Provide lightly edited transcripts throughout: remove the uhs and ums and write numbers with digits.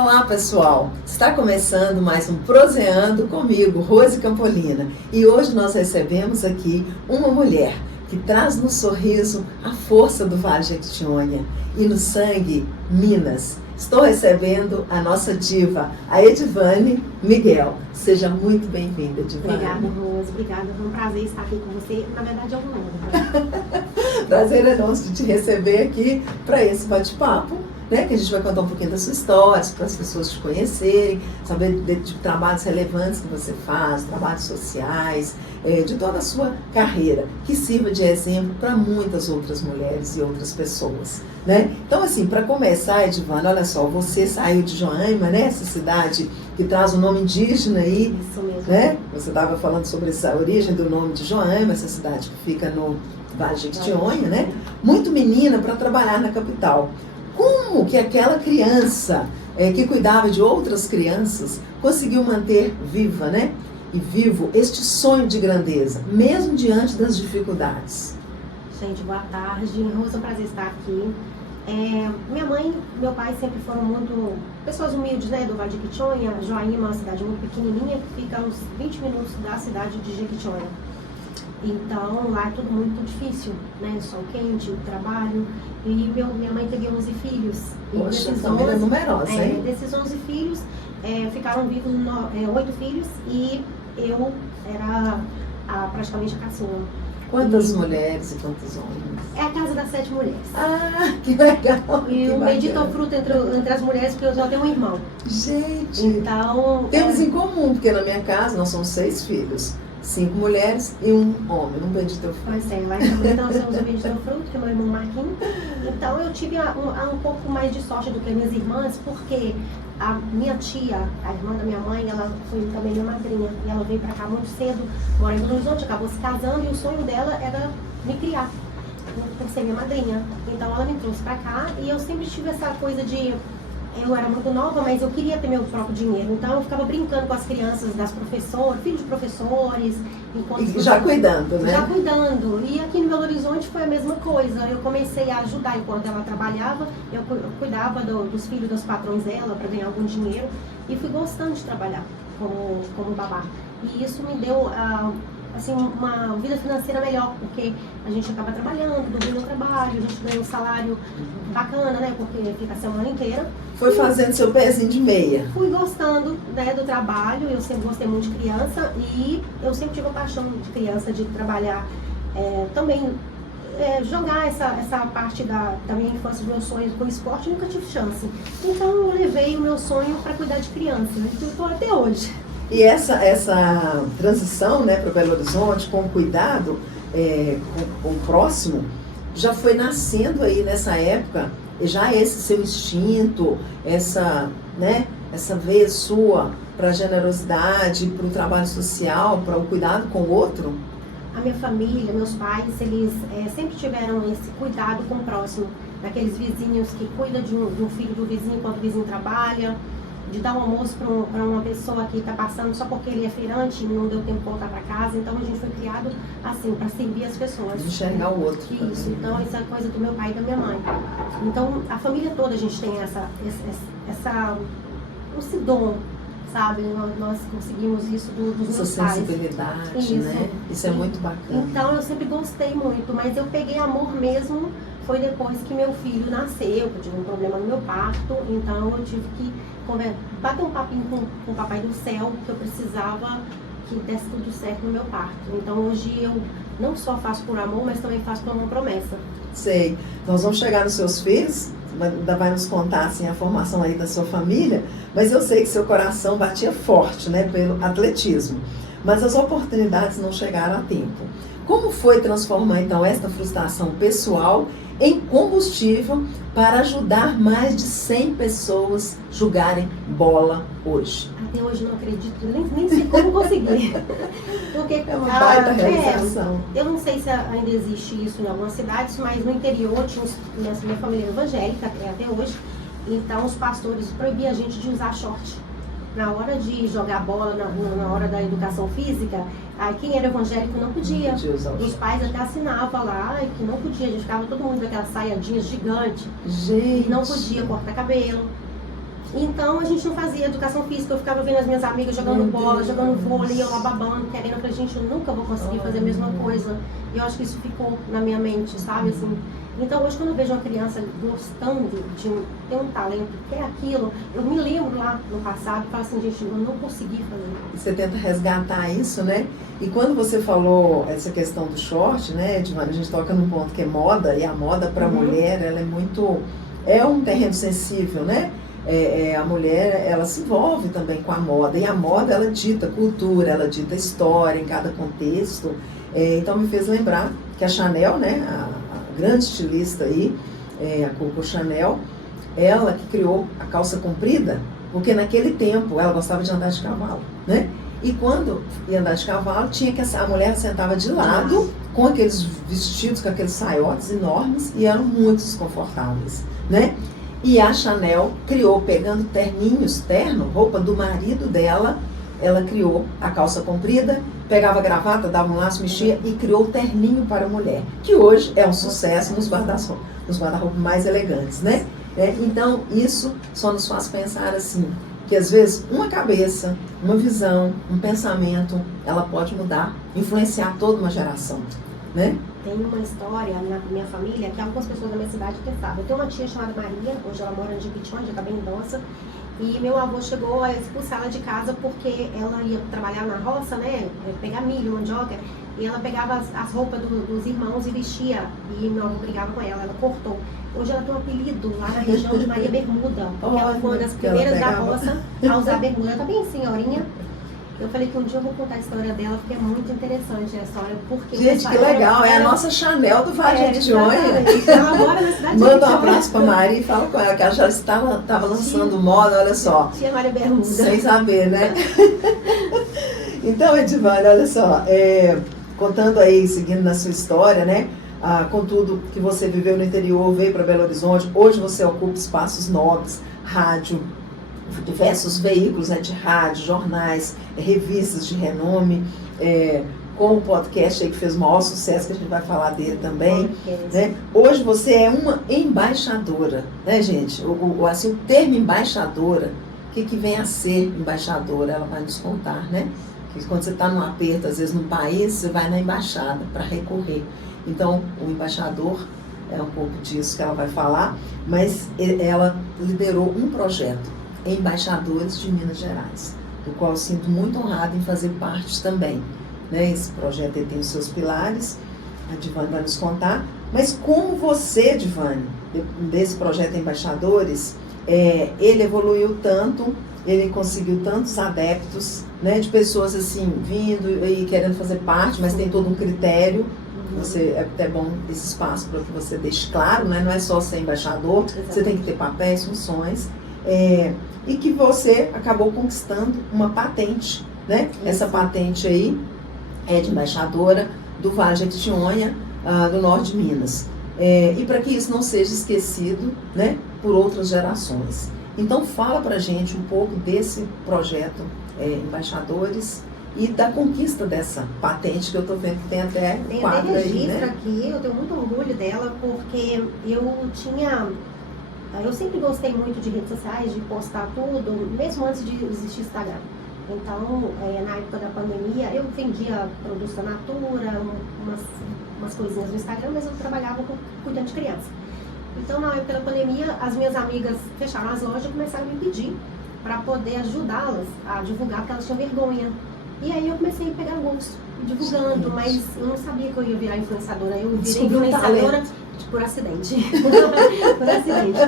Olá pessoal, está começando mais um Proseando comigo, Rose Campolina, e hoje nós recebemos aqui uma mulher que traz no sorriso a força do Vale Jequitinhonha e no sangue Minas. Estou recebendo a nossa diva, a Edivane Miguel. Seja muito bem-vinda, Edivane. Obrigada, Rose. Obrigada. Foi um prazer estar aqui com você. Na verdade, é um honra. Prazer é nosso de te receber aqui para esse bate-papo, né? Que a gente vai contar um pouquinho da sua história, para as pessoas te conhecerem, saber de trabalhos relevantes que você faz, trabalhos sociais, de toda a sua carreira, que sirva de exemplo para muitas outras mulheres e outras pessoas, né? Então, assim, para começar, Edivane, olha só, você saiu de Joaíma, né? Essa cidade que traz o nome indígena aí, isso mesmo, né? Você estava falando sobre essa origem do nome de Joaíma, essa cidade que fica no Vale Jequitinhonha, né? Muito menina para trabalhar na capital. Como que aquela criança que cuidava de outras crianças conseguiu manter viva, né? E vivo este sonho de grandeza, mesmo diante das dificuldades? Gente, boa tarde. Rose, é um prazer estar aqui. Minha mãe e meu pai sempre foram muito pessoas humildes, né? Do Vale de Jequitinhonha. Joaíma é uma cidade muito pequenininha que fica a uns 20 minutos da cidade de Jequitinhonha. Então, lá é tudo muito difícil, né? Sol quente, trabalho. E minha mãe teve 11 filhos. Poxa, família numerosa, hein? Desses 11 filhos, ficaram vivos 8 filhos e eu era praticamente a caçula. Quantas mulheres e quantos homens? É a casa das 7 mulheres. Ah, que legal! E o medito fruto entre as mulheres, porque eu só tenho um irmão. Gente! Então... Temos em comum, porque na minha casa nós somos 6 filhos. 5 mulheres e um homem, um bendito fruto. Pois é, lá em nós somos o bendito fruto, que é meu irmão Marquinhos. Então eu tive um pouco mais de sorte do que minhas irmãs, porque a minha tia, a irmã da minha mãe, ela foi também minha madrinha. E ela veio pra cá muito cedo, mora em Belo Horizonte, acabou se casando e o sonho dela era me criar, por ser minha madrinha. Então ela me trouxe pra cá e eu sempre tive essa coisa de... Eu era muito nova, mas eu queria ter meu próprio dinheiro. Então eu ficava brincando com as crianças das professoras, filhos de professores. E já cuidando, né? Já cuidando. E aqui no Belo Horizonte foi a mesma coisa. Eu comecei a ajudar enquanto ela trabalhava. Eu cuidava dos filhos dos patrões dela para ganhar algum dinheiro. E fui gostando de trabalhar como babá. E isso me deu assim, uma vida financeira melhor, porque a gente acaba trabalhando, dormindo no trabalho, a gente ganha um salário bacana, né? Porque fica a semana inteira. Foi fazendo seu pezinho de meia. Fui gostando, né, do trabalho, eu sempre gostei muito de criança e eu sempre tive a paixão de criança, de trabalhar também, jogar essa parte da minha infância, dos meus sonhos com esporte, nunca tive chance. Então eu levei o meu sonho para cuidar de criança, e estou até hoje. E essa transição, né, para Belo Horizonte, com cuidado, com o próximo, já foi nascendo aí nessa época, já esse seu instinto, essa veia sua para a generosidade, para o trabalho social, para o cuidado com o outro? A minha família, meus pais, eles sempre tiveram esse cuidado com o próximo, daqueles vizinhos que cuidam de um filho do vizinho enquanto o vizinho trabalha, de dar um almoço para uma pessoa que está passando só porque ele é feirante e não deu tempo de voltar para casa. Então a gente foi criado assim, para servir as pessoas. De enxergar o outro. Isso, então essa é coisa do meu pai e da minha mãe. então a família toda a gente tem esse dom, sabe? Nós conseguimos isso dos meus pais. Essa sensibilidade, né? Isso é muito bacana. Então eu sempre gostei muito, mas eu peguei amor mesmo foi depois que meu filho nasceu, que eu tive um problema no meu parto. Então eu tive que bater um papinho com o papai do céu, que eu precisava que desse tudo certo no meu parto. Então hoje eu não só faço por amor, mas também faço por uma promessa. Sei. Nós vamos chegar nos seus filhos, ainda vai nos contar assim, a formação aí da sua família, mas eu sei que seu coração batia forte, né, pelo atletismo. Mas as oportunidades não chegaram a tempo. Como foi transformar então esta frustração pessoal em combustível para ajudar mais de 100 pessoas jogarem bola hoje? Até hoje não acredito, nem sei como conseguir. Porque é uma baita realização. Eu não sei se ainda existe isso em algumas cidades, mas no interior tinha minha família evangélica até hoje. Então os pastores proibiam a gente de usar short. Na hora de jogar bola, na hora da educação física, aí quem era evangélico não podia. Os pais até assinavam lá que não podia. A gente ficava todo mundo com aquelas saiadinhas gigantes. Gente. E não podia cortar cabelo. Então a gente não fazia educação física, eu ficava vendo as minhas amigas jogando bola, jogando vôlei, eu lá babando, querendo. Eu falei, gente, eu nunca vou conseguir fazer a mesma coisa. E eu acho que isso ficou na minha mente, sabe? Assim, então hoje quando eu vejo uma criança gostando de ter um talento, quer aquilo, eu me lembro lá no passado e falo assim, gente, eu não consegui fazer. E você tenta resgatar isso, né? E quando você falou essa questão do short, né, Edvânia, a gente toca num ponto que é moda, e a moda para a mulher, ela é muito... É um terreno sensível, né? A mulher, ela se envolve também com a moda, e a moda, ela dita cultura, ela dita história em cada contexto. Então me fez lembrar que a Chanel, né, a grande estilista aí, a Coco Chanel, ela que criou a calça comprida, porque naquele tempo ela gostava de andar de cavalo, né? E quando ia andar de cavalo, tinha que a mulher sentava de lado, com aqueles vestidos, com aqueles saiotes enormes, e eram muito desconfortáveis, né? E a Chanel criou, pegando terno, roupa do marido dela, ela criou a calça comprida, pegava a gravata, dava um laço, mexia e criou o terninho para a mulher, que hoje é um sucesso nos guarda-roupa mais elegantes, né? Então, isso só nos faz pensar assim, que às vezes uma cabeça, uma visão, um pensamento, ela pode mudar, influenciar toda uma geração, né? Tem uma história na minha família que algumas pessoas da minha cidade pensavam. Eu tenho uma tia chamada Maria, hoje ela mora em Jequitinhonha, Mendonça, e meu avô chegou a expulsar ela de casa porque ela ia trabalhar na roça, né, pegar milho, mandioca, e ela pegava as roupas dos irmãos e vestia, e meu avô brigava com ela cortou. Hoje ela tem um apelido lá na região de Maria Bermuda, porque ela foi uma das primeiras da roça a usar bermuda. Ela tá bem senhorinha. Eu falei que um dia eu vou contar a história dela, porque é muito interessante a história. Porque gente, que legal, é a nossa Chanel do Vale de Jequitinhonha. Ela mora na cidade de Manda um abraço pra Maria e fala com ela, que ela já estava lançando moda, olha só. Tia Maria Bermuda. Sem saber, né? Então, Edvânia, olha só, contando aí, seguindo na sua história, né? Com tudo que você viveu no interior, veio para Belo Horizonte, hoje você ocupa espaços nobres, rádio, diversos veículos, né, de rádio, jornais, revistas de renome, com o podcast aí que fez o maior sucesso, que a gente vai falar dele também. Né? Hoje você é uma embaixadora, né, gente? Assim, o termo embaixadora, o que vem a ser embaixadora? Ela vai nos contar, né? Que quando você está num aperto, às vezes no país, você vai na embaixada para recorrer. Então, o embaixador é um pouco disso que ela vai falar, mas ela liderou um projeto, Embaixadores de Minas Gerais, do qual eu sinto muito honrada em fazer parte também. Né? Esse projeto tem os seus pilares, a Edvânia vai nos contar, mas como você, Edvânia, desse projeto Embaixadores, ele evoluiu tanto, ele conseguiu tantos adeptos, né, de pessoas assim, vindo e querendo fazer parte, mas tem todo um critério. É até bom esse espaço para que você deixe claro, né? Não é só ser embaixador, você tem que ter papéis, funções, e que você acabou conquistando uma patente, né? Essa patente aí é de embaixadora do Vale de Jequitinhonha, do norte de Minas. E para que isso não seja esquecido, né, por outras gerações. Então fala pra gente um pouco desse projeto Embaixadores e da conquista dessa patente, que eu estou vendo que tem até quadro aí, né? Aqui, eu tenho muito orgulho dela, porque eu sempre gostei muito de redes sociais, de postar tudo, mesmo antes de existir Instagram. Então, na época da pandemia, eu vendia produtos da Natura, umas coisinhas no Instagram, mas eu trabalhava cuidando de criança. Então, na época da pandemia, as minhas amigas fecharam as lojas e começaram a me pedir para poder ajudá-las a divulgar, porque elas tinham vergonha. E aí eu comecei a pegar gosto, divulgando, mas eu não sabia que eu ia virar influenciadora. Eu virei influenciadora por acidente. Por acidente.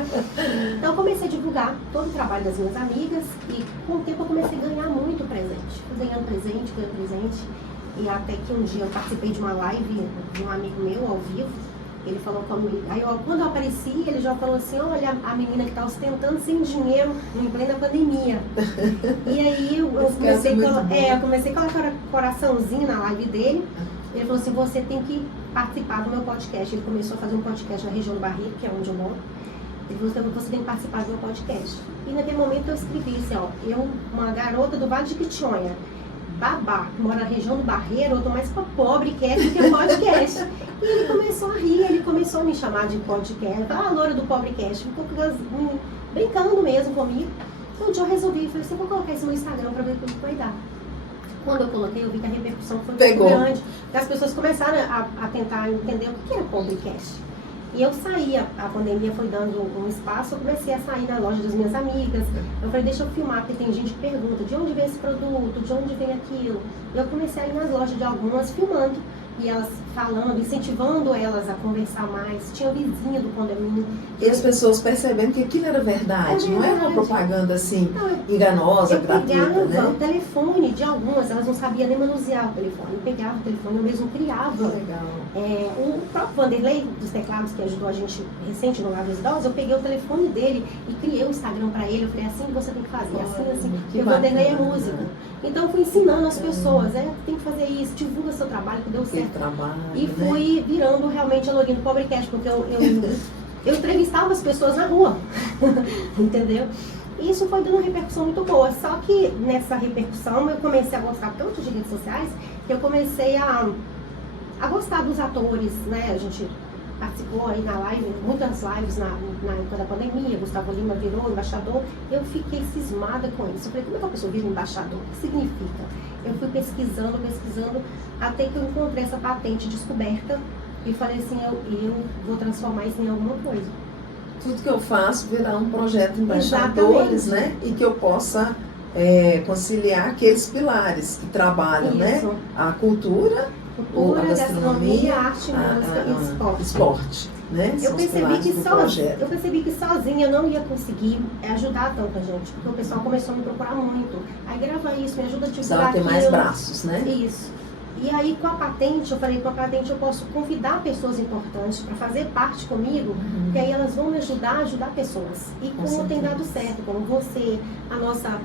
Então eu comecei a divulgar todo o trabalho das minhas amigas e com o tempo eu comecei a ganhar muito presente. Fui ganhando presente. E até que um dia eu participei de uma live de um amigo meu, ao vivo. Ele falou comigo, aí quando eu apareci, ele já falou assim, olha a menina que está ostentando sem dinheiro em plena pandemia. E aí eu comecei a colocar coraçãozinho na live dele. Ele falou assim, você tem que participar do meu podcast. Ele começou a fazer um podcast na região do Barreiro, que é onde eu moro. Ele falou, você tem que participar do meu podcast. E naquele momento eu escrevi assim, uma garota do Vale de Jequitinhonha, babá, que mora na região do Barreiro, eu tô mais pra pobrecast do que podcast. E ele começou a rir, ele começou a me chamar de podcast, loura do pobrecast, ficou brincando mesmo comigo. Então, um dia eu resolvi, falei assim, vou colocar isso no Instagram para ver o que vai dar. Quando eu coloquei, eu vi que a repercussão foi muito grande. E as pessoas começaram a tentar entender o que era podcast. E eu saí, a pandemia foi dando um espaço, eu comecei a sair na loja das minhas amigas. Eu falei, deixa eu filmar, porque tem gente que pergunta de onde vem esse produto, de onde vem aquilo. E eu comecei a ir nas lojas de algumas filmando. E elas falando, incentivando elas a conversar mais. Tinha vizinha do condomínio. E as pessoas percebendo que aquilo era verdade, não era uma propaganda assim, enganosa, gratuita, né? Eu pegava o telefone de algumas, elas não sabiam nem manusear o telefone. Eu pegava o telefone, eu mesmo criava. Legal. O próprio Vanderlei, dos teclados, que ajudou a gente recente no Lar dos Idosos, eu peguei o telefone dele e criei um Instagram para ele. Eu falei, assim você tem que fazer, assim. Porque o Vanderlei é músico. Então eu fui ensinando as pessoas, tem que fazer isso, divulga seu trabalho, que deu certo. E fui virando realmente a Lourinha do Pobrecast, porque eu entrevistava as pessoas na rua, entendeu? E isso foi dando uma repercussão muito boa. Só que nessa repercussão eu comecei a gostar tanto de redes sociais que eu comecei a gostar dos atores, né? A gente participou aí na live, muitas lives na época da pandemia. Gustavo Lima virou embaixador. Eu fiquei cismada com isso. Eu falei, como é que a pessoa vira embaixador? O que significa? Eu fui pesquisando, até que eu encontrei essa patente descoberta e falei assim, eu vou transformar isso em alguma coisa. Tudo que eu faço virar um projeto de embaixadores, né? E que eu possa conciliar aqueles pilares que trabalham, né? A cultura, a gastronomia, a arte, música e esporte. Né? Eu percebi que sozinha eu não ia conseguir ajudar tanta gente, porque o pessoal começou a me procurar muito. Aí grava isso, me ajuda a divulgar. Precisava ter mais braços, né? Isso. E aí com a patente, eu falei, com a patente eu posso convidar pessoas importantes para fazer parte comigo, que aí elas vão me ajudar a ajudar pessoas. E como tem dado certo, como você, a nossa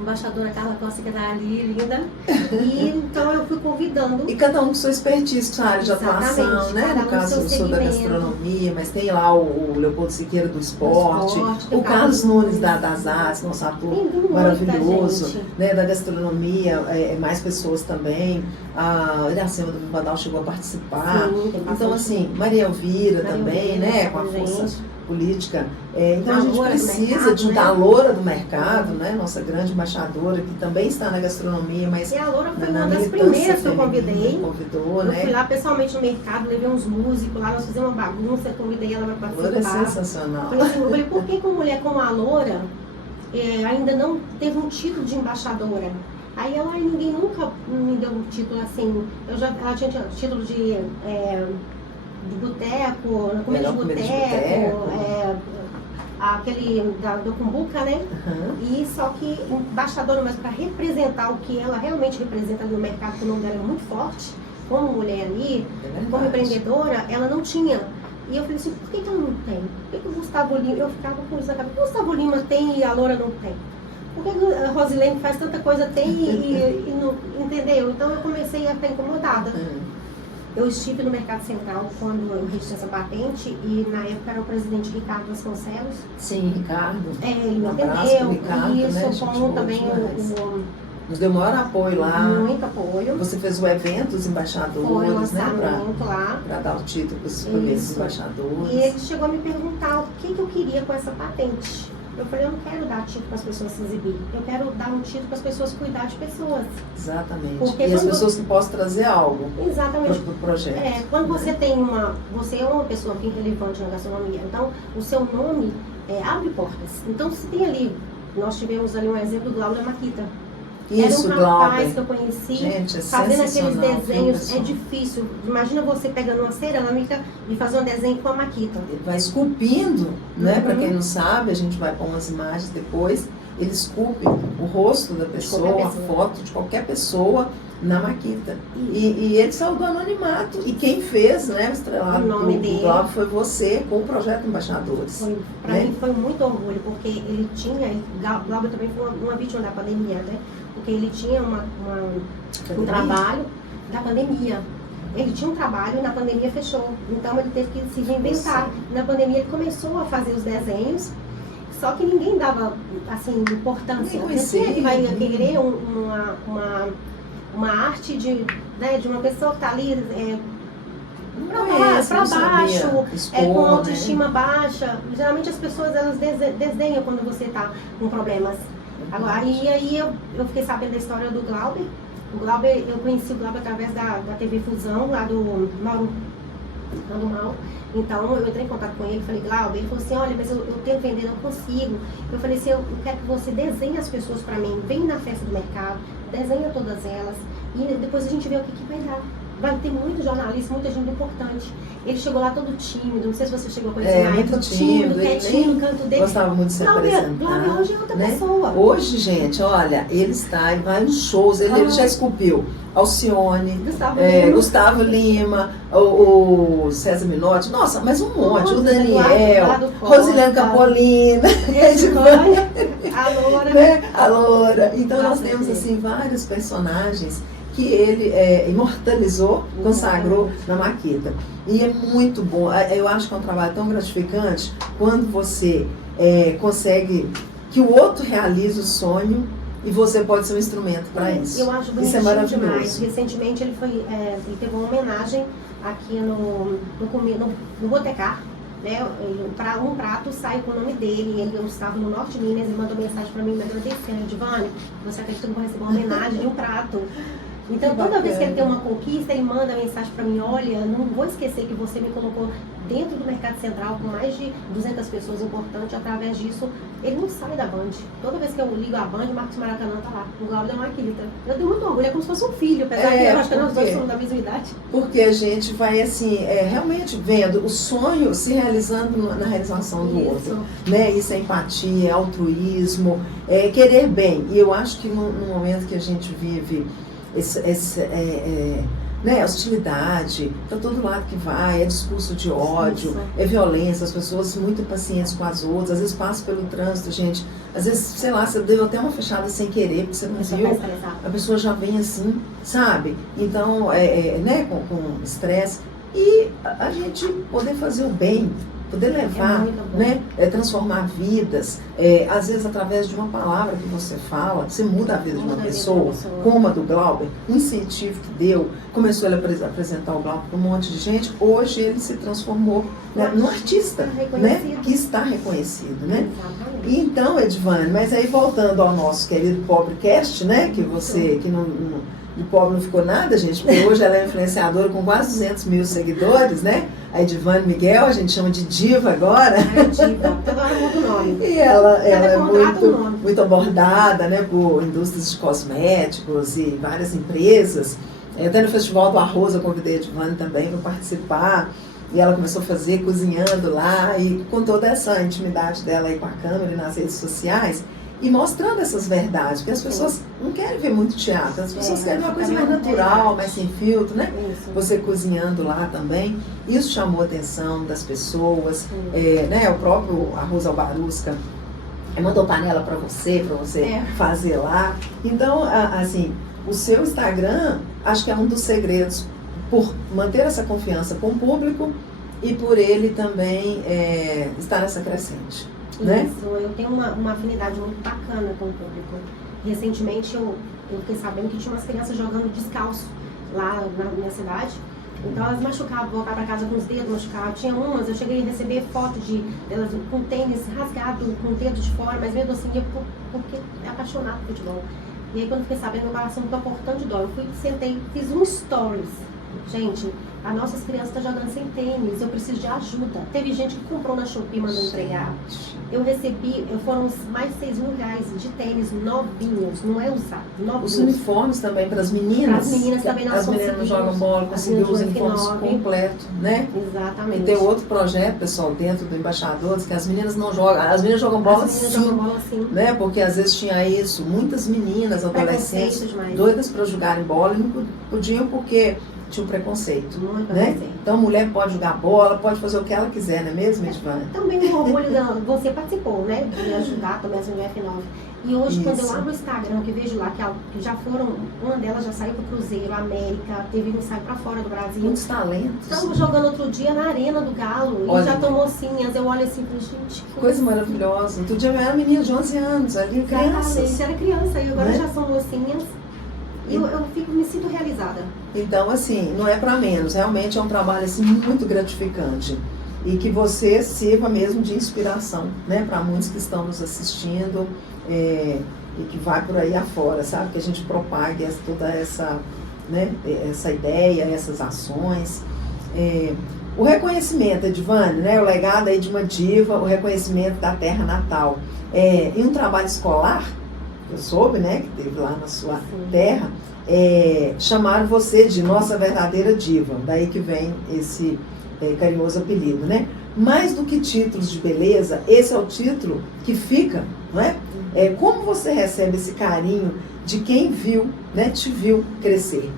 embaixadora Carla Costa, que está ali, linda. E então eu fui convidando. E cada um com sua expertise, com sua área de atuação, né? No caso, eu sou da gastronomia, mas tem lá o Leopoldo Siqueira do esporte, o Carlos Nunes das artes, nosso ator maravilhoso, né? Da gastronomia, mais pessoas também. A Iracema do Vivadal chegou a participar. Sim, então, assim, Maria Elvira também, né? Com a força política. Então a gente precisa de a Loura do mercado, né? Nossa grande embaixadora, que também está na gastronomia, mas e a Loura foi uma das primeiras que eu convidei. Convidou, eu fui lá pessoalmente no mercado, levei uns músicos lá, nós fizemos uma bagunça, convidei ela para participar. Loura é sensacional. Eu falei, por que uma mulher como a Loura ainda não teve um título de embaixadora? Aí ela, ninguém nunca me deu um título assim. Ela tinha título de boteco, comida de boteco, aquele do Cumbuca, né? E só que embaixadora, mas para representar o que ela realmente representa ali no mercado, que o nome dela é muito forte, como mulher ali, como empreendedora, ela não tinha. E eu falei assim, por que ela não tem? Por que o Gustavo Lima, eu ficava com isso na cabeça, por que o Gustavo Lima tem e a Loura não tem? Por que a Rosilene faz tanta coisa, tem e não, entendeu? Então eu comecei a ficar incomodada. Eu estive no Mercado Central quando eu registrei essa patente e na época era o presidente Ricardo Vasconcelos. Sim, Ricardo. Ele me entendeu. Ricardo, isso, né? como também nos deu maior apoio lá. Muito apoio. Você fez o evento dos embaixadores, foi um lançamento, lá. Para dar o título para os primeiros embaixadores. E ele chegou a me perguntar o que eu queria com essa patente. Eu falei, eu não quero dar título para as pessoas se exibirem. Eu quero dar um título para as pessoas cuidar de pessoas. Exatamente. Porque e as pessoas que possam trazer algo para o projeto. Quando você tem você é uma pessoa que é relevante na gastronomia, então o seu nome abre portas. Então se tem ali, nós tivemos ali um exemplo do Glauber Maquita. Isso, era um rapaz que eu conheci, gente, fazendo aqueles desenhos, é difícil. Imagina você pegando uma cerâmica e fazer um desenho com a maquita. Ele vai esculpindo, né? Para quem não sabe, a gente vai pôr umas imagens depois, ele esculpe o rosto da pessoa, a foto de qualquer pessoa na maquita. E ele saiu do anonimato. E quem fez, né, o estrelado do Glauber foi você com o projeto Embaixadores. Para mim foi muito orgulho, porque ele tinha, Glauber também foi uma vítima da pandemia, né? Porque ele tinha um trabalho da pandemia. Ele tinha um trabalho e na pandemia fechou. Então ele teve que se reinventar. Na pandemia ele começou a fazer os desenhos, só que ninguém dava assim, importância. Quem é que vai querer uma arte de uma pessoa que está ali para baixo, com autoestima baixa? Geralmente as pessoas elas desdenham quando você está com problemas. Agora, e aí eu fiquei sabendo da história do Glauber. O Glauber, eu conheci o Glauber através da TV Fusão, lá do Mauro. Então eu entrei em contato com ele, falei, Glauber, ele falou assim, olha, mas eu tento vender, não consigo. Eu falei assim, eu quero que você desenhe as pessoas para mim, vem na festa do mercado, desenha todas elas e depois a gente vê o que vai dar. Vai ter muito jornalista, muita gente importante. Ele chegou lá todo tímido, não sei se você chegou a conhecer na época, tímido, quietinho, no canto dele. Gostava muito de se apresentar. Glauber hoje é outra né? pessoa. Hoje, gente, olha, ele vai nos shows, ele já esculpiu Alcione, Gustavo Lima, o César Minotti, nossa, mas um monte, o Daniel, Rosilene Capolina, a Loura. Né? A Loura. Então nós temos assim vários personagens que ele imortalizou, consagrou na Maquita. E é muito bom, eu acho que é um trabalho tão gratificante quando você consegue que o outro realize o sonho e você pode ser um instrumento para isso. Eu acho isso é maravilhoso. Demais. Recentemente ele teve uma homenagem aqui no Botecar, né? Um prato sai com o nome dele, ele estava no Norte de Minas e mandou mensagem para mim me agradecendo, Divane, você acredita que eu vou receber uma homenagem de um prato? Então, toda vez que ele tem uma conquista, ele manda mensagem para mim, olha, não vou esquecer que você me colocou dentro do Mercado Central com mais de 200 pessoas importantes, através disso, ele não sai da Band. Toda vez que eu ligo a Band, o Marcos Maracanã tá lá, o Glauber da Maquita. Eu tenho muito orgulho, é como se fosse um filho, apesar que eu acho que nós dois somos da mesma idade. Porque a gente vai, assim, realmente vendo o sonho se realizando na realização do outro. Né? Isso é empatia, é altruísmo, é querer bem. E eu acho que no momento que a gente vive né, hostilidade, para todo lado que vai, é discurso de ódio, é violência, as pessoas muito impacientes com as outras, às vezes passam pelo trânsito, gente, às vezes, sei lá, você deu até uma fechada sem querer, porque você não viu, a pessoa já vem assim, sabe? Então, né, com estresse, e a gente poder fazer o bem, poder levar, né, transformar vidas, às vezes através de uma palavra que você fala, você muda a vida de uma pessoa, como a do Glauber, um incentivo que deu, começou ele a apresentar o Glauber para um monte de gente, hoje ele se transformou, né, num artista, né, que está reconhecido, né? E então, Edivane, mas aí voltando ao nosso querido Pobrecast, né, que você, que não de pobre não ficou nada, gente, porque hoje ela é influenciadora com quase 200 mil seguidores, né? A Edivane Miguel, a gente chama de Diva agora. Diva, toda hora muda o nome. E ela é muito abordada, né, por indústrias de cosméticos e várias empresas. Até no Festival do Arroz eu convidei a Edivane também para participar. E ela começou a fazer cozinhando lá e com toda essa intimidade dela aí com a câmera e nas redes sociais. E mostrando essas verdades, porque as pessoas não querem ver muito teatro, as pessoas querem uma coisa mais natural, mais sem filtro, né? Você cozinhando lá também, isso chamou a atenção das pessoas, né? O próprio Arroz Albarusca mandou panela para você fazer lá. Então, assim, o seu Instagram, acho que é um dos segredos, por manter essa confiança com o público e por ele também estar nessa crescente. Né? Isso, eu tenho uma afinidade muito bacana com o público. Recentemente eu fiquei sabendo que tinha umas crianças jogando descalço lá na minha cidade. Então elas machucavam, voltavam para casa com os dedos machucados. Tinha umas, eu cheguei a receber foto delas com tênis rasgado, com o dedo de fora, mas mesmo assim porque é apaixonado por futebol. E aí quando eu fiquei sabendo, meu coração ficou cortando de dó. Eu fui, sentei, fiz um stories. Gente, as nossas crianças estão jogando sem tênis, eu preciso de ajuda. Teve gente que comprou na Shopee mandando entregar. Eu recebi, foram mais de R$6.000 de tênis novinhos, não é usado, novinhos. Os uniformes também para as meninas. Para as meninas também nós conseguimos. As meninas não jogam bola, conseguiu os uniformes completos, né? Exatamente. E tem outro projeto, pessoal, dentro do Embaixadores, que as meninas não jogam, as meninas jogam bola sim, né? Porque às vezes tinha isso, muitas meninas, adolescentes, doidas para jogarem bola e não podiam porque tinha um preconceito, né? Então, mulher pode jogar bola, pode fazer o que ela quiser, não é mesmo, Edivane? Também o orgulho você participou, né? De ajudar também as mulheres F9. E hoje, quando eu abro o Instagram, que vejo lá que já foram, uma delas já saiu para o Cruzeiro, América, teve um ensaio para fora do Brasil. Muitos talentos. Estamos jogando outro dia na Arena do Galo, e já tomou mocinhas, eu olho assim e falo, gente, que coisa maravilhosa. Outro dia eu era menina de 11 anos, ali crianças. Você era criança, e agora já são mocinhas. E eu me sinto realizada. Então, assim, não é para menos. Realmente é um trabalho assim, muito gratificante. E que você sirva mesmo de inspiração, né, para muitos que estão nos assistindo. e que vai por aí afora, sabe? Que a gente propague toda essa, né, essa ideia, essas ações. O reconhecimento, Edivane, né, o legado aí de uma diva, o reconhecimento da terra natal. Em um trabalho escolar, eu soube, né, que teve lá na sua terra, chamaram você de nossa verdadeira diva, daí que vem esse carinhoso apelido, né? Mais do que títulos de beleza, esse é o título que fica, não é? Como você recebe esse carinho de quem viu, né, te viu crescer?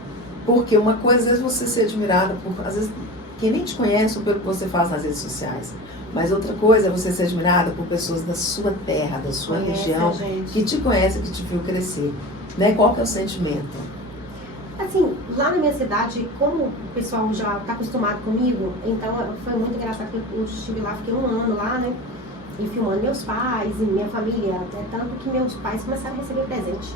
Porque uma coisa, às vezes, você ser admirada por, às vezes, quem nem te conhece ou pelo que você faz nas redes sociais. Mas outra coisa é você ser admirada por pessoas da sua terra, da sua região, que te conhecem, que te viu crescer. Né? Qual que é o sentimento? Assim, lá na minha cidade, como o pessoal já está acostumado comigo, então foi muito engraçado que eu estive lá, fiquei 1 ano lá, né? E filmando meus pais e minha família, tanto que meus pais começaram a receber presente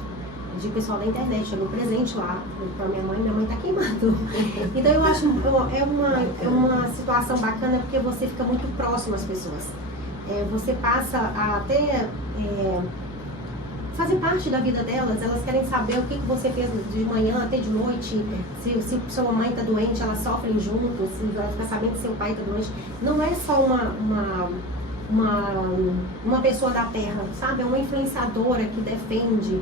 de pessoal da internet, chegou presente lá para minha mãe tá queimando. Então eu acho é uma situação bacana porque você fica muito próximo às pessoas. Você passa a até fazer parte da vida delas, elas querem saber o que você fez de manhã até de noite, se sua mãe está doente, elas sofrem junto, se ela fica sabendo que seu pai está doente. Não é só uma pessoa da terra, sabe? É uma influenciadora que defende.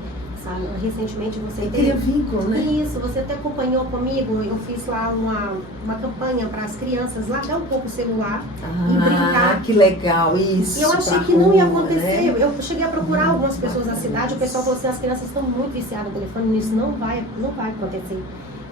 Recentemente você cria vínculo, né? Isso, você até acompanhou comigo, eu fiz lá uma campanha para as crianças largar um pouco o celular e brincar. Que legal, isso. E eu achei que não ia acontecer, né? Eu cheguei a procurar algumas pessoas na cidade, o pessoal falou assim, as crianças estão muito viciadas no telefone, isso não vai acontecer.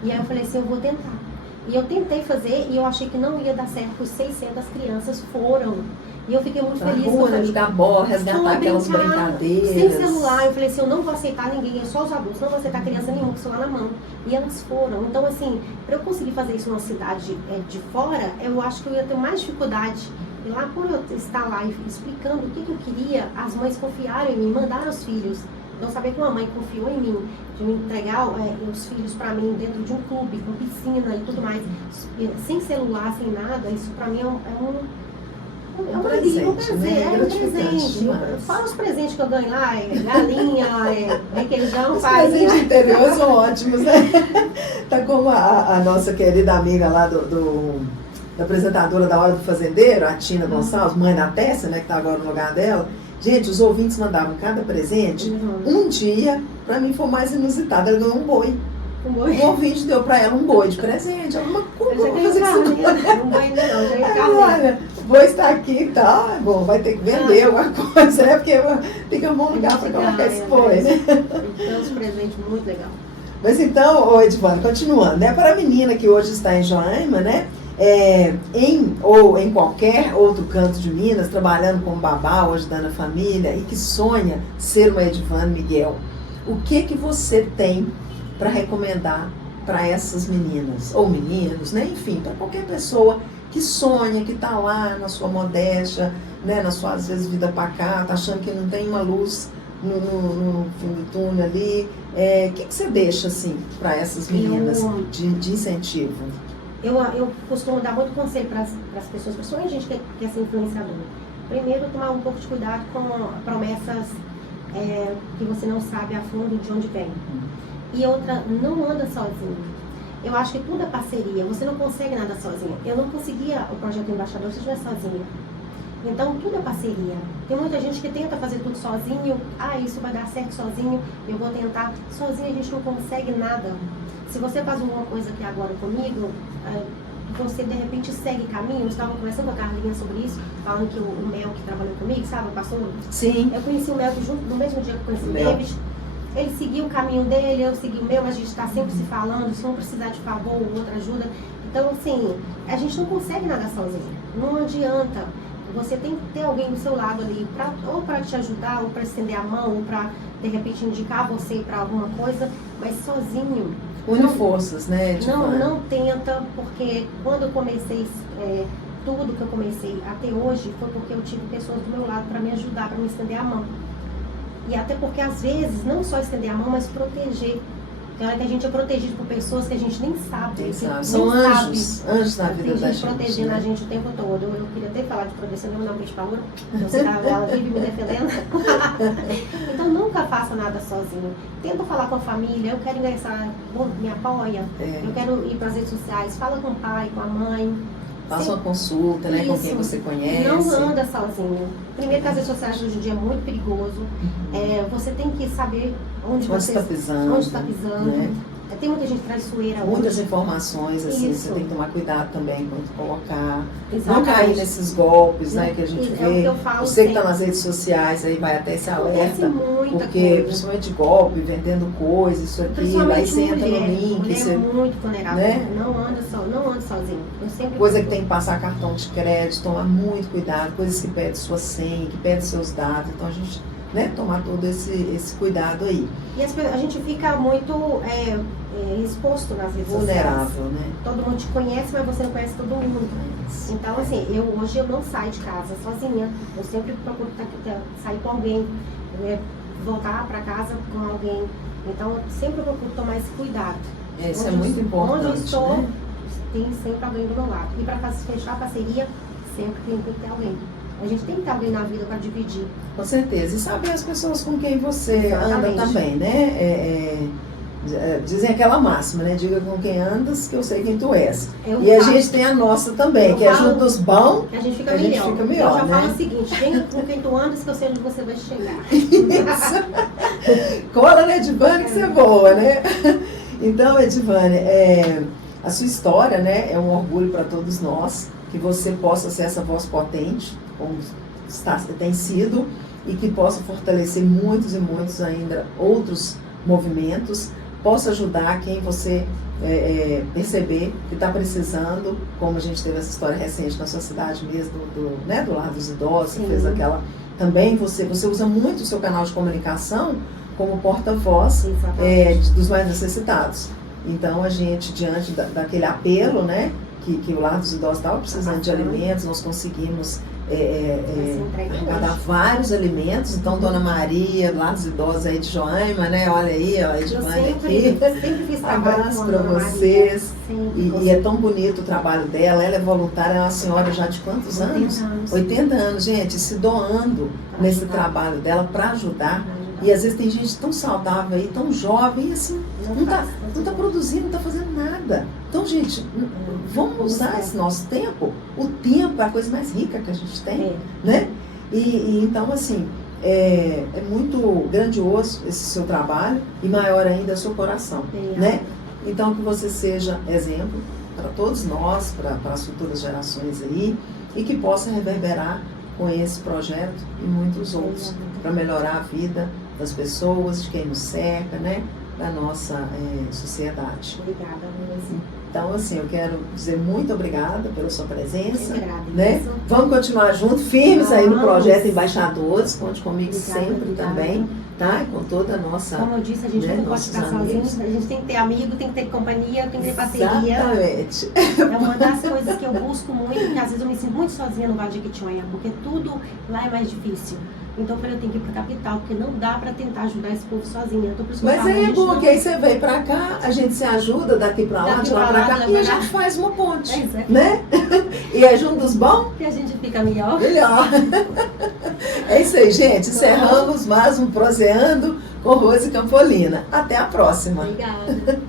E aí eu falei assim, eu vou tentar. E eu tentei fazer e eu achei que não ia dar certo, os 600 crianças foram. E eu fiquei muito feliz. Jogar bola, resgatar aquelas brincadeiras. Sem celular, eu falei assim, eu não vou aceitar ninguém, é só os adultos, não vou aceitar criança nenhuma com o celular na mão. E elas foram. Então, assim, para eu conseguir fazer isso numa cidade de fora, eu acho que eu ia ter mais dificuldade. E lá, por eu estar lá explicando o que eu queria, as mães confiaram em mim, mandaram os filhos. Então, saber que uma mãe confiou em mim, de me entregar os filhos para mim dentro de um clube, com piscina e tudo mais, sem celular, sem nada, isso para mim é um presente, né? Um presente. Fora os presentes que eu ganho lá, galinha, requeijão, farinha. Os presentes interiores são ótimos, né? Tá como a nossa querida amiga lá da apresentadora da Hora do Fazendeiro, a Tina Gonçalves, mãe da Tessa, né, que tá agora no lugar dela. Gente, os ouvintes mandavam cada presente. Um dia, pra mim, foi mais inusitado. Ela ganhou um boi. Um ouvinte deu pra ela um boi de presente. Ela, como vou fazer isso? Um boi ainda não, já ia olha, vou estar aqui e tal. Bom, vai ter que vender alguma coisa, né? Porque tem que arrumar um lugar pra colocar esse boi, né? Então, os presentes muito legal. Mas então, Edivane, continuando, né? Para a menina que hoje está em Joaíma, né? Em qualquer outro canto de Minas, trabalhando como babá, ou ajudando a família, e que sonha ser uma Edivane Miguel, o que você tem para recomendar para essas meninas, ou meninos, né? Enfim, para qualquer pessoa que sonha, que está lá na sua modéstia, né? Na sua, às vezes, vida pacata, achando que não tem uma luz no fim do túnel ali. O que você deixa, assim, para essas meninas de incentivo? Eu costumo dar muito conselho para as pessoas, principalmente a gente que quer ser influenciadora. Primeiro, tomar um pouco de cuidado com promessas que você não sabe a fundo de onde vem. E outra, não anda sozinho. Eu acho que tudo é parceria, você não consegue nada sozinha. Eu não conseguia o projeto Embaixador se eu estivesse sozinha. Então, tudo é parceria. Tem muita gente que tenta fazer tudo sozinho. Isso vai dar certo sozinho, eu vou tentar. Sozinho a gente não consegue nada. Se você faz alguma coisa aqui agora comigo, você de repente segue caminho. Eu estava conversando com a Carlinha sobre isso, falando que o Mel que trabalhou comigo, sabe, passou? Sim. Eu conheci o Mel no mesmo dia que eu conheci o David. Ele seguiu o caminho dele, eu segui o meu, mas a gente está sempre se falando, se um precisar de favor, o outro ajuda. Então, assim, a gente não consegue nada sozinho. Não adianta. Você tem que ter alguém do seu lado ali, ou para te ajudar, ou para estender a mão, ou para, de repente, indicar você para alguma coisa, mas sozinho. Une forças, né? Não tenta, porque quando eu comecei, tudo que eu comecei até hoje, foi porque eu tive pessoas do meu lado para me ajudar, para me estender a mão. E até porque, às vezes, não só estender a mão, mas proteger. Tem hora que a gente é protegido por pessoas que a gente nem sabe. Quem sabe? Nem São anjos, sabe. anjos na vida Tem da gente gente. protegendo né? a gente o tempo todo. Eu queria até falar de proteção, não me beijo pra Laura. Ela vive me defendendo. Então nunca faça nada sozinho. Tenta falar com a família, eu quero ingressar, me apoia. É. Eu quero ir para as redes sociais, fala com o pai, com a mãe. Faça uma consulta, né, com quem Isso. você conhece. Não anda sozinho. Primeiro que as redes sociais hoje em dia é muito perigoso. Você tem que saber onde você está pisando. onde está pisando. Né? Tem muita gente traiçoeira Muitas hoje. informações, assim, Isso. você tem que tomar cuidado também quando colocar. Não Exatamente. cair nesses golpes, né, que a gente É o vê. que eu falo Você que está sempre. nas redes sociais, aí vai até esse Acontece alerta. muita Porque, coisa. principalmente golpe, vendendo coisa, isso aqui, aí Principalmente você entra mulher. no link, Mulher você, é muito vulnerável. né? Não anda sozinho. Eu sempre coisa que digo. tem que passar cartão de crédito, tomar muito cuidado, coisas que pedem sua senha, que pedem seus dados, então a gente, né, tomar todo esse cuidado aí. E a gente fica muito exposto nas redes sociais. Vulnerável, né? Todo mundo te conhece, mas você não conhece todo mundo. Então, assim, hoje eu não saio de casa sozinha. Eu sempre procuro sair com alguém, voltar para casa com alguém. Então, eu sempre procuro tomar esse cuidado. Isso é muito importante. Onde eu estou, né? tem sempre alguém do meu lado. E para fechar a parceria, sempre tem que ter alguém. A gente tem que ter alguém na vida para dividir. Com certeza. E saber as pessoas com quem você anda Exatamente. também, né? Dizem aquela máxima, né? Diga com quem andas, que eu sei quem tu és. Eu E a falo- gente tem a nossa também, Eu que é falo- junto dos bons. A gente fica A gente melhor. fica melhor, Eu já né? falo o seguinte, vem com quem tu andas que eu sei onde você vai chegar. Cola, né, Edivane, que você é boa, né? Então, Edivane, a sua história, né, é um orgulho para todos nós, que você possa ser essa voz potente, como tem sido, e que possa fortalecer muitos e muitos ainda outros movimentos, possa ajudar quem você perceber que está precisando, como a gente teve essa história recente na sua cidade mesmo, do Lar dos Idosos, Sim. fez aquela... Também você usa muito o seu canal de comunicação como porta-voz Exatamente. dos mais necessitados. Então, a gente, diante daquele apelo, né, que o Lar dos Idosos estava precisando de alimentos, nós conseguimos arrecadar vários alimentos. Então, Dona Maria, do Lar dos Idosos aí de Joaima, né, olha aí, ó, a Eu Edivane sempre aqui. fiz trabalho Abraço com a para Dona Maria. vocês. Sempre E é tão bonito o trabalho dela, ela é voluntária, ela é uma senhora já de quantos 80 anos? anos. 80 anos, gente, se doando Pra nesse ajudar. trabalho dela para ajudar. E às vezes tem gente tão saudável aí, tão jovem, e assim, não tá produzindo, não tá fazendo nada. Então, gente, vamos usar esse nosso tempo. O tempo é a coisa mais rica que a gente tem, né? E então, assim, é muito grandioso esse seu trabalho e maior ainda é o seu coração, né? Então, que você seja exemplo para todos nós, para as futuras gerações aí, e que possa reverberar com esse projeto e muitos outros, para melhorar a vida das pessoas, de quem nos cerca, né? Da nossa sociedade. Obrigada, Luiz. Então, assim, eu quero dizer muito obrigada pela sua presença, Eu que agradeço. né? Vamos continuar juntos, firmes aí no Vamos. projeto Embaixadores, conte comigo Obrigada, sempre obrigada. também, tá? E com toda a nossa... Como eu disse, a gente né, não pode nossos ficar sozinho, amigos. a gente tem que ter amigo, tem que ter companhia, tem que ter parceria. Exatamente. É uma das coisas que eu busco muito, porque às vezes eu me sinto muito sozinha no Vale de Jequitinhonha, porque tudo lá é mais difícil. Então, eu tenho que ir para a capital, porque não dá para tentar ajudar esse povo sozinha. Então, por isso que eu Mas falo, a aí é gente bom, não- que aí você vem pra cá, a gente se ajuda daqui pra lá, Daqui de lá pra pra lá, cá, de e lá a pra gente faz uma ponte, Exato. né? E é junto dos bons, Que a gente fica melhor. melhor. É isso aí, gente. Encerramos mais um Proseando com Rose Campolina. Até a próxima. Obrigada.